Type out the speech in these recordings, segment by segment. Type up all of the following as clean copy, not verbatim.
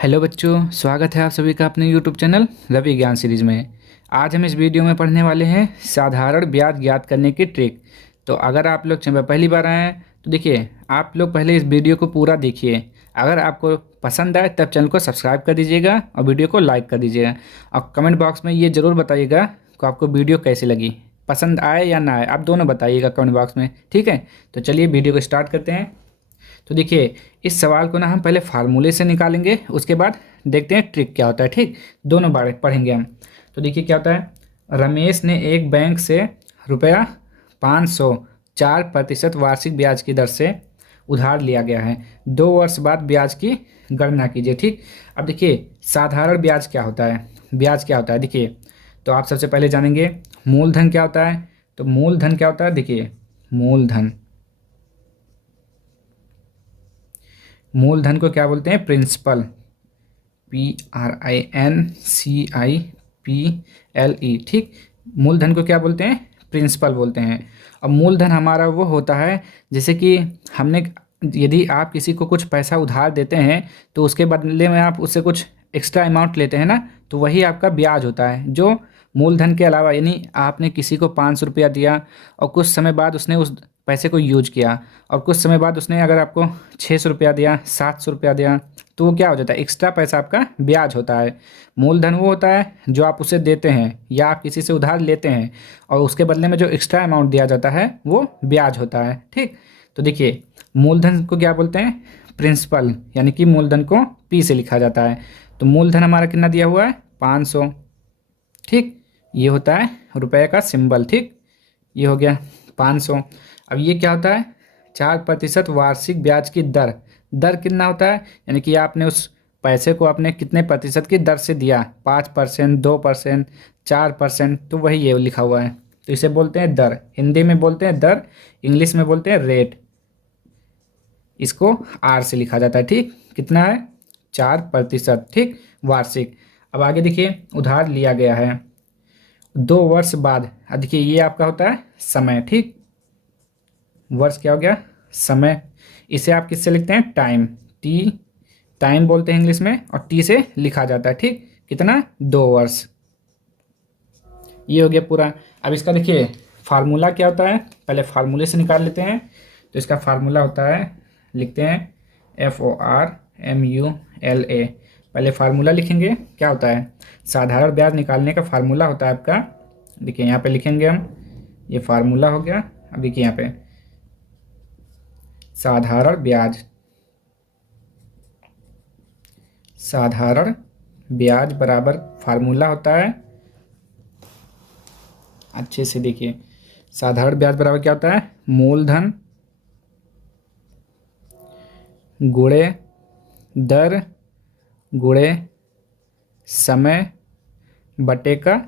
Hello बच्चों, स्वागत है आप सभी का अपने यूट्यूब चैनल रवि ज्ञान सीरीज में। आज हम इस वीडियो में पढ़ने वाले हैं साधारण ब्याज ज्ञात करने की ट्रिक। तो अगर आप लोग चैनल पर पहली बार आए हैं तो देखिए, आप लोग पहले इस वीडियो को पूरा देखिए। अगर आपको पसंद आए तब चैनल को सब्सक्राइब कर दीजिएगा और वीडियो को लाइक कर दीजिएगा। और कमेंट बॉक्स में ये ज़रूर बताइएगा कि आपको वीडियो कैसी लगी, पसंद आए या ना आए, आप दोनों बताइएगा कमेंट बॉक्स में, ठीक है। तो चलिए वीडियो को स्टार्ट करते हैं। तो देखिए, इस सवाल को ना हम पहले फार्मूले से निकालेंगे, उसके बाद देखते हैं ट्रिक क्या होता है, ठीक। दोनों बार पढ़ेंगे हम। तो देखिए क्या होता है, रमेश ने एक बैंक से रुपया 500 4% वार्षिक ब्याज की दर से उधार लिया गया है। 2 वर्ष बाद ब्याज की गणना कीजिए, ठीक। अब देखिए, साधारण ब्याज क्या होता है, ब्याज क्या होता है देखिए। तो आप सबसे पहले जानेंगे मूलधन क्या होता है। तो मूलधन क्या होता है, देखिए मूलधन, मूलधन को क्या बोलते हैं, प्रिंसिपल, PRINCIPLE, ठीक। मूलधन को क्या बोलते हैं, प्रिंसिपल बोलते हैं। अब मूलधन हमारा वो होता है, जैसे कि हमने, यदि आप किसी को कुछ पैसा उधार देते हैं तो उसके बदले में आप उससे कुछ एक्स्ट्रा अमाउंट लेते हैं ना, तो वही आपका ब्याज होता है। जो मूलधन के अलावा, यानी आपने किसी को 500 रुपया दिया और कुछ समय बाद उसने उस पैसे को यूज किया, और कुछ समय बाद उसने अगर आपको 600 रुपया दिया, 700 रुपया दिया, तो वो क्या हो जाता है, एक्स्ट्रा पैसा आपका ब्याज होता है। मूलधन वो होता है जो आप उसे देते हैं या आप किसी से उधार लेते हैं और उसके बदले में जो एक्स्ट्रा अमाउंट दिया जाता है वो ब्याज होता है, ठीक। तो देखिए, मूलधन को क्या बोलते हैं, प्रिंसिपल, यानी कि मूलधन को P से लिखा जाता है। तो मूलधन हमारा कितना दिया हुआ है, 500, ठीक। ये होता है रुपये का सिंबल, ठीक। ये हो गया 500। अब ये क्या होता है, 4% वार्षिक ब्याज की दर। दर कितना होता है, यानी कि आपने उस पैसे को आपने कितने प्रतिशत की दर से दिया, 5%, 2%, 4%, तो वही ये लिखा हुआ है। तो इसे बोलते हैं दर, हिंदी में बोलते हैं दर, इंग्लिश में बोलते हैं रेट। इसको R से लिखा जाता है, ठीक। कितना है, 4%, ठीक, वार्षिक। अब आगे देखिए, उधार लिया गया है 2 वर्ष बाद। अब देखिए, ये आपका होता है समय, ठीक। वर्ष क्या हो गया, समय। इसे आप किससे लिखते हैं, टाइम, T, टाइम बोलते हैं इंग्लिश में, और T से लिखा जाता है, ठीक। कितना, 2 वर्ष। ये हो गया पूरा। अब इसका देखिए फार्मूला क्या होता है, पहले फार्मूले से निकाल लेते हैं। तो इसका फार्मूला होता है, लिखते हैं FORMULA। पहले फार्मूला लिखेंगे, क्या होता है, साधारण ब्याज निकालने का फार्मूला होता है आपका। देखिए यहाँ पे लिखेंगे हम, ये फार्मूला हो गया। अब देखिए यहाँ पे साधारण ब्याज, साधारण ब्याज बराबर फार्मूला होता है, अच्छे से देखिए, साधारण ब्याज बराबर क्या होता है, मूलधन गुणे दर गुणे समय बटे का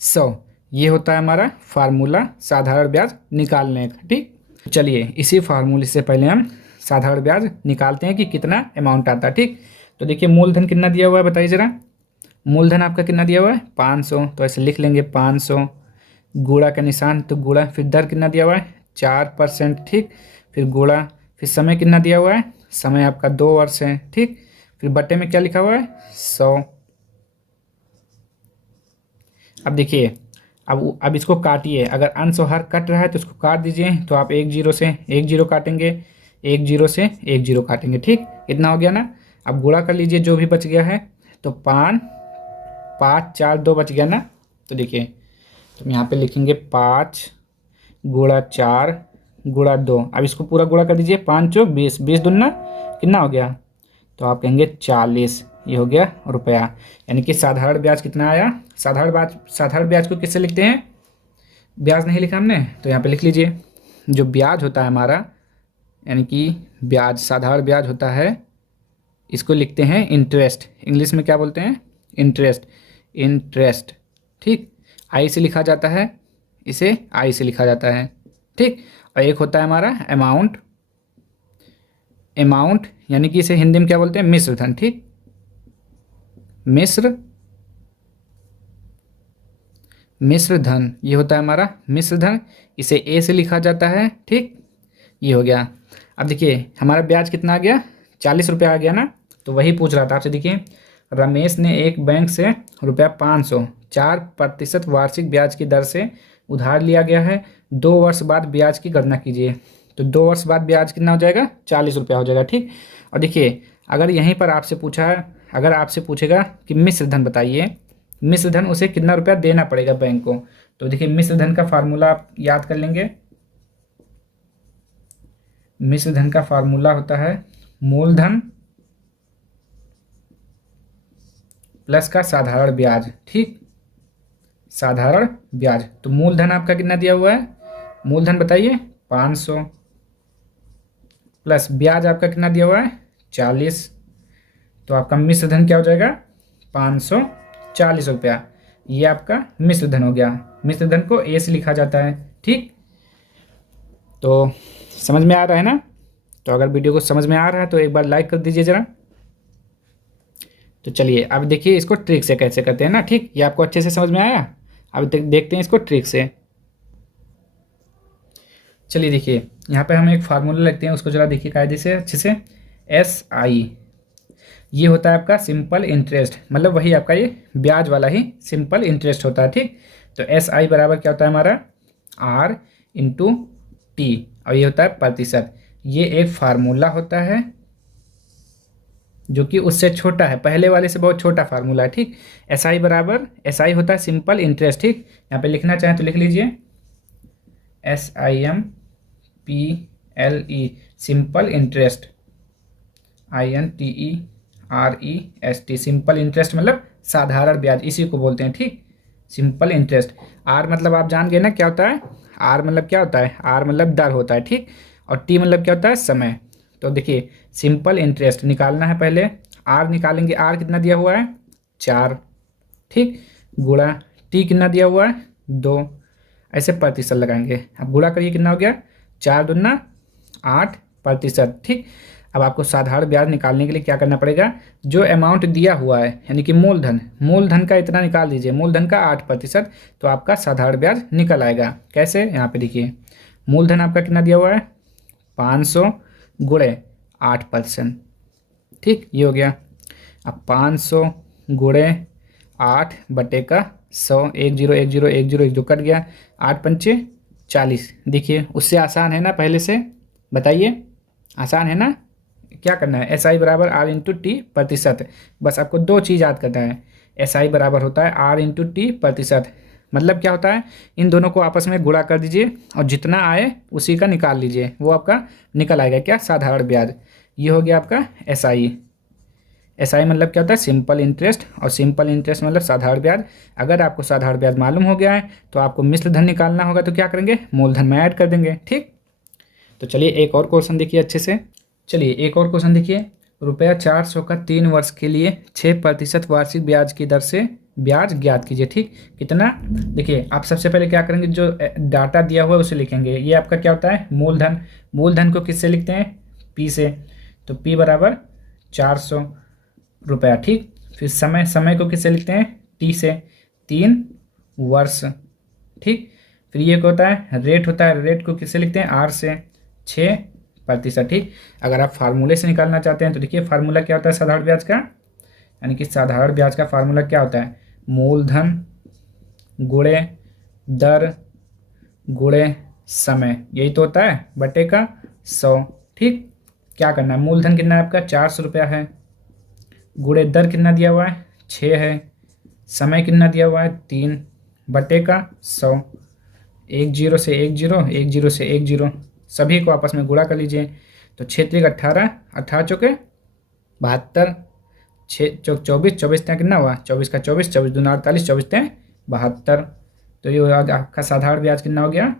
100। ये होता है हमारा फार्मूला साधारण ब्याज निकालने का, ठीक। चलिए इसी फार्मूले से पहले हम साधारण ब्याज निकालते हैं कि कितना अमाउंट आता है, ठीक। तो देखिए, मूलधन कितना दिया हुआ है बताइए ज़रा। मूलधन आपका कितना दिया हुआ है, 500, तो ऐसे लिख लेंगे 500, गुणा का निशान, तो गुणा, फिर दर कितना दिया हुआ है, 4%, ठीक। फिर गुणा, फिर समय कितना दिया हुआ है, समय आपका 2 वर्ष है, ठीक। फिर बट्टे में क्या लिखा हुआ है, 100। अब देखिए, अब इसको काटिए, अगर अंश और हर कट रहा है तो इसको काट दीजिए। तो आप 1 0 से 1 0 काटेंगे, 1 0 से 1 0 काटेंगे, ठीक। इतना हो गया ना। अब गुणा कर लीजिए जो भी बच गया है, तो 5 5 4 2 बच गया ना। तो देखिए, तो यहाँ पे लिखेंगे 5 गुणा 4 गुणा 2। अब इसको पूरा गुणा कर दीजिए, 5 चौक 20, 20 दूना कितना हो गया, तो आप कहेंगे 40। ये हो गया रुपया। यानी कि साधारण ब्याज कितना आया, साधारण ब्याज को किससे लिखते हैं, ब्याज नहीं लिखा हमने तो यहाँ पे लिख लीजिए, जो ब्याज होता है हमारा, यानी कि ब्याज, साधारण ब्याज होता है, इसको लिखते हैं इंटरेस्ट। इंग्लिश में क्या बोलते हैं, इंटरेस्ट, इंटरेस्ट, ठीक। आई से लिखा जाता है, इसे आई से लिखा जाता है, ठीक। और एक होता है हमारा अमाउंट, अमाउंट यानी कि इसे हिंदी में क्या बोलते हैं, मिश्र धन, ठीक। मिश्र धन, ये होता है हमारा मिश्र धन, इसे ए से लिखा जाता है, ठीक। ये हो गया। अब देखिए, हमारा ब्याज कितना आ गया, ₹40 आ गया ना। तो वही पूछ रहा था आपसे। देखिए, रमेश ने एक बैंक से ₹500 4% वार्षिक ब्याज की दर से उधार लिया गया है। 2 वर्ष बाद ब्याज की गणना कीजिए। तो 2 वर्ष बाद ब्याज कितना हो जाएगा? ₹40 हो जाएगा। ठीक। और देखिए, अगर यहीं पर आपसे पूछा है, अगर आपसे पूछेगा कि मिश्र धन बताइए, मिश्र धन उसे कितना रुपया देना पड़ेगा बैंक को। तो देखिए, मिश्र धन का फार्मूला आप याद कर लेंगे। मिश्र धन का फार्मूला होता है मूलधन प्लस का साधारण ब्याज। ठीक, साधारण ब्याज। तो मूलधन आपका कितना दिया हुआ है? मूलधन बताइए 500, प्लस ब्याज आपका कितना दिया हुआ है? 40। तो आपका मिश्र धन क्या हो जाएगा? ₹540। ये आपका मिश्र धन हो गया। मिश्र धन को ए से लिखा जाता है। ठीक, तो समझ में आ रहा है ना? तो अगर वीडियो को समझ में आ रहा है तो एक बार लाइक कर दीजिए ज़रा। तो चलिए अब देखिए इसको ट्रिक से कैसे करते हैं ना। ठीक, ये आपको अच्छे से समझ में आया। अब देखते हैं इसको ट्रिक से। चलिए देखिए, यहाँ पे हम एक फार्मूला लिखते हैं, उसको ज़रा देखिए कायदे से अच्छे से। SI ये होता है आपका सिंपल इंटरेस्ट, मतलब वही आपका ये ब्याज वाला ही सिंपल इंटरेस्ट होता है। ठीक, तो SI बराबर क्या होता है हमारा? R/T, और ये होता है प्रतिशत। ये एक फार्मूला होता है जो कि उससे छोटा है, पहले वाले से बहुत छोटा फार्मूला है। ठीक, SI बराबर, SI होता है सिंपल इंटरेस्ट। ठीक, यहाँ पे लिखना चाहें तो लिख लीजिए SIMPLE simple interest, INTEREST simple interest मतलब साधारण ब्याज, इसी को बोलते हैं। ठीक, सिंपल इंटरेस्ट। R मतलब आप जान गए ना क्या होता है? R मतलब क्या होता है? R मतलब दर होता है। ठीक, और T मतलब क्या होता है? समय। तो देखिए, सिंपल इंटरेस्ट निकालना है, पहले R निकालेंगे। R कितना दिया हुआ है? 4। ठीक, गुणा T कितना दिया हुआ है? 2। ऐसे प्रतिशत लगाएंगे। अब गुणा करिए, कितना हो गया? 4 दूना 8%। ठीक, अब आपको साधारण ब्याज निकालने के लिए क्या करना पड़ेगा? जो अमाउंट दिया हुआ है यानी कि मूलधन, मूलधन का इतना निकाल दीजिए, मूलधन का 8%, तो आपका साधारण ब्याज निकल आएगा। कैसे? यहाँ पे देखिए, मूलधन आपका कितना दिया हुआ है? 500 गुणे 8%। ठीक, ये हो गया। अब 500 गुणे 8/100, 10 कट गया, 8×5 = 40। देखिए, उससे आसान है ना पहले से? बताइए, आसान है ना? क्या करना है? SI बराबर R/T प्रतिशत। बस आपको 2 चीज़ याद करना है। SI बराबर होता है R/T प्रतिशत, मतलब क्या होता है? इन दोनों को आपस में गुणा कर दीजिए और जितना आए उसी का निकाल लीजिए, वो आपका निकल आएगा। क्या? साधारण ब्याज। ये हो गया आपका SI। SI मतलब क्या होता है? सिंपल इंटरेस्ट, और सिंपल इंटरेस्ट मतलब साधारण ब्याज। अगर आपको साधारण ब्याज मालूम हो गया है तो आपको मिश्र धन निकालना होगा, तो क्या करेंगे? मूलधन में ऐड कर देंगे। ठीक, तो चलिए एक और क्वेश्चन देखिए अच्छे से। चलिए एक और क्वेश्चन देखिए। ₹400 का 3 वर्ष के लिए 6% वार्षिक ब्याज की दर से ब्याज ज्ञात कीजिए। ठीक, कितना? देखिए, आप सबसे पहले क्या करेंगे? जो डाटा दिया हुआ है उसे लिखेंगे। ये आपका क्या होता है? मूलधन। मूलधन को किससे लिखते हैं? P से। तो P बराबर ₹400। ठीक, फिर समय, समय को किससे लिखते हैं? T से। 3 वर्ष। ठीक, फिर ये क्या होता है? रेट होता है। रेट को किससे लिखते हैं? R से। 6%। ठीक, अगर आप फार्मूले से निकालना चाहते हैं तो देखिए, फार्मूला क्या होता है साधारण ब्याज का? यानी कि साधारण ब्याज का फार्मूला क्या होता है? मूलधन गुणे दर गुणे समय, यही तो होता है, बटे का 100। ठीक, क्या करना है? मूलधन कितना है आपका? ₹400 है। गुणे दर कितना दिया हुआ है? 6 है। समय कितना दिया हुआ है? 3 बटे का 100। 1 0 से 1 0, 1 0 से 1 0, सभी को आपस में गुणा कर लीजिए। तो 6 × 18, 18 चौके 72, 6 चौक 24, 24 कितना हुआ? 24 का 24, 24 दूना 48, 24 72। तो ये आपका साधारण ब्याज कितना हो गया?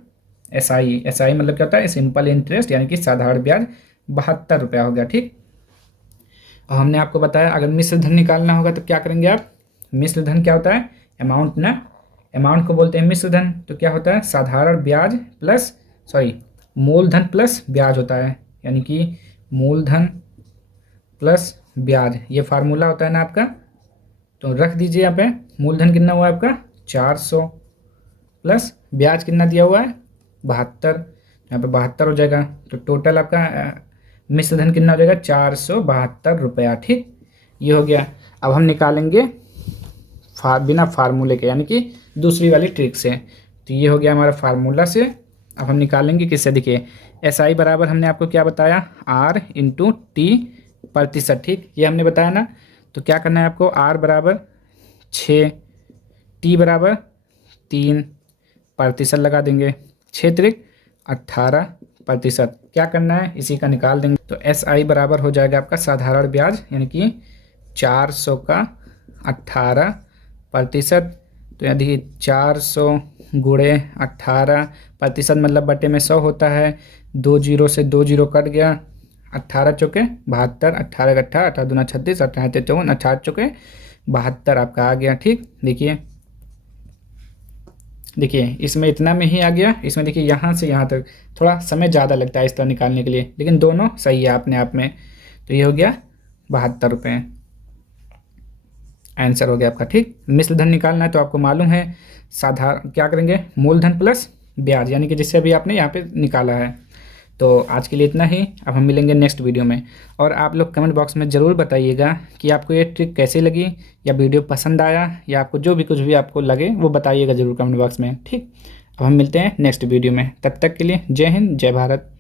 SI। SI मतलब क्या होता है? सिंपल इंटरेस्ट, यानी कि साधारण ब्याज ₹72 हो गया। ठीक, और हमने आपको बताया अगर मिश्र धन निकालना होगा तो क्या करेंगे आप? मिश्र धन क्या होता है? अमाउंट ना, अमाउंट को बोलते हैं मिश्र धन। तो क्या होता है? साधारण ब्याज प्लस, सॉरी, मूलधन प्लस ब्याज होता है, यानी कि मूलधन प्लस ब्याज, ये फार्मूला होता है ना आपका। तो रख दीजिए यहाँ पे। मूलधन कितना हुआ आपका? 400, प्लस ब्याज कितना दिया हुआ है? 72। यहाँ पे 72 हो जाएगा। तो टोटल आपका मिश्र धन कितना हो जाएगा 472 रुपया। ठीक, ये हो गया। अब हम निकालेंगे बिना फार्मूले के, यानी कि दूसरी वाली ट्रिक से। तो ये हो गया हमारा फार्मूला से। अब हम निकालेंगे किससे, देखिए SI बराबर हमने आपको क्या बताया, R इंटू टी प्रतिशत। ठीक, ये हमने बताया ना। तो क्या करना है आपको, R बराबर 6, T बराबर 3, प्रतिशत लगा देंगे, 6 त्रिक 18%। क्या करना है, इसी का निकाल देंगे। तो SI बराबर हो जाएगा आपका साधारण ब्याज, यानी कि 400 का 18%। तो यहाँ देखिए 400 गुणे 18% मतलब बटे में 100 होता है। 2 जीरो से 2 जीरो कट गया, 18 चौके 72, 18 का 18, 18 दूना 36, 18 ते 54, 18 चौके 72 आपका आ गया। ठीक, देखिए इसमें इतना में ही आ गया। इसमें देखिए यहाँ से यहाँ तक थोड़ा समय ज़्यादा लगता है इस तरह निकालने के लिए, लेकिन दोनों सही है अपने आप में। तो ये हो गया 72 रुपये, आंसर हो गया आपका। ठीक, मिश्र धन निकालना है तो आपको मालूम है साधारण क्या करेंगे, मूलधन प्लस ब्याज, यानी कि जिससे अभी आपने यहाँ पे निकाला है। तो आज के लिए इतना ही, अब हम मिलेंगे नेक्स्ट वीडियो में। और आप लोग कमेंट बॉक्स में ज़रूर बताइएगा कि आपको ये ट्रिक कैसी लगी, या वीडियो पसंद आया, या आपको जो भी कुछ भी आपको लगे वो बताइएगा ज़रूर कमेंट बॉक्स में। ठीक, अब हम मिलते हैं नेक्स्ट वीडियो में, तब तक के लिए जय हिंद जय भारत।